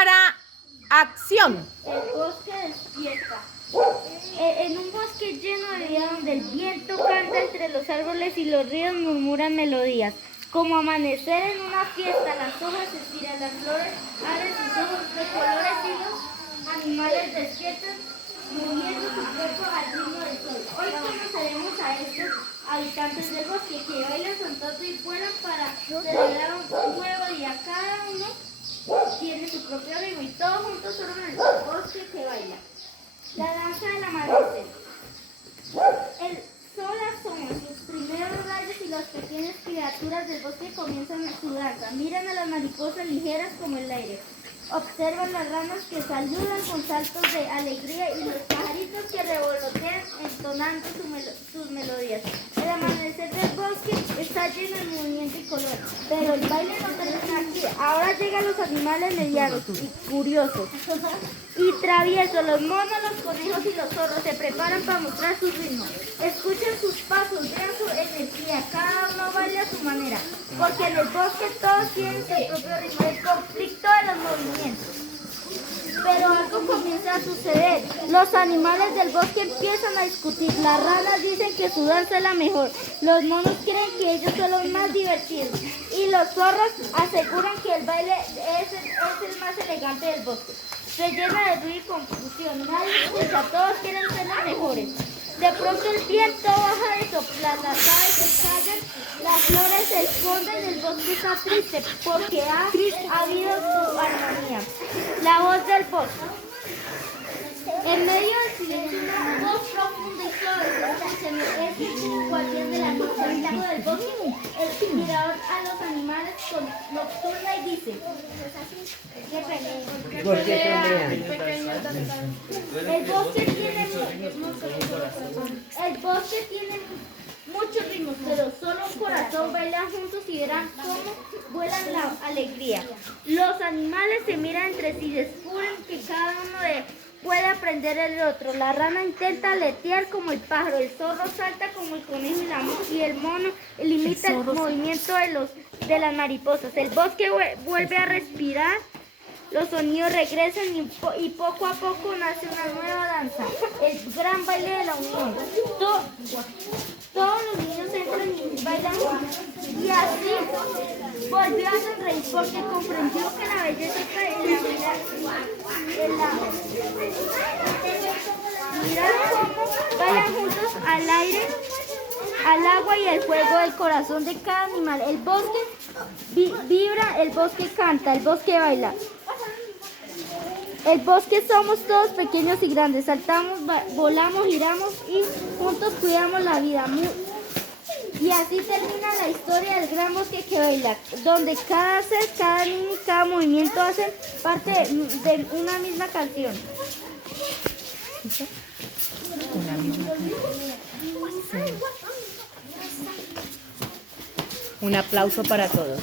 cámara, acción. El bosque despierta. En un bosque lleno de vida donde el viento canta entre los árboles y los ríos murmuran melodías. Como amanecer en una fiesta, las hojas se estiran, las flores abren sus ojos de colores y los animales despiertan, moviendo su cuerpo al ritmo del sol. Hoy conoceremos a estos habitantes del bosque que bailan son todo y vuelan para celebrar un nuevo día. Cada uno tiene su propio ritmo y todos juntos forman el bosque que baila. La danza del amanecer. El sol asoma sus primeros rayos y las pequeñas criaturas del bosque comienzan su danza. Miran a las mariposas ligeras como el aire. Observan las ranas que saludan con saltos de alegría y los pajaritos que revolotean entonando sus melodías. El amanecer del bosque está lleno de movimiento y color, pero el baile no termina aquí. Ahora llegan los animales medianos y curiosos y traviesos. Los monos, los conejos y los zorros se preparan para mostrar su ritmo. Escuchen sus pasos, vean su energía. Cada uno baila a su manera, porque en el bosque todos tienen su propio ritmo. El conflicto de los movimientos. Pero algo comienza a suceder. Los animales del bosque empiezan a discutir. Las ranas dicen que su danza es la mejor. Los monos creen que ellos son los más divertidos. Y los zorros aseguran que el baile es el más elegante del bosque. Se llena de ruido y confusión. Nadie escucha. Todos quieren ser los mejores. De pronto el viento baja de soplar, las aves se callan, las flores se esconden, el bosque está triste porque ha habido su armonía. La voz del bosque. En medio del silencio, una voz profunda y suave se merece cualquier de las noches. Al lado del bosque, el mirador a los animales nocturna y dice: el bosque tiene muchos ritmos, pero solo un corazón baila juntos y verán cómo vuelan la alegría. Los animales se miran entre sí y descubren que cada uno puede aprender el otro. La rana intenta aletear como el pájaro, el zorro salta como el conejo y el mono imita el movimiento de las mariposas. El bosque vuelve a respirar. Los sonidos regresan y poco a poco nace una nueva danza, el gran baile de la unión. Todos los niños entran y bailan y así volvió a sonreír porque comprendió que la belleza está en la mirada. Mirar cómo bailan juntos al aire, al agua y al fuego del corazón de cada animal. El bosque vibra, el bosque canta, el bosque baila. El bosque somos todos pequeños y grandes, saltamos, volamos, giramos y juntos cuidamos la vida. Y así termina la historia del gran bosque que baila, donde cada ser, cada niño y cada movimiento hacen parte de una misma canción. Un aplauso para todos.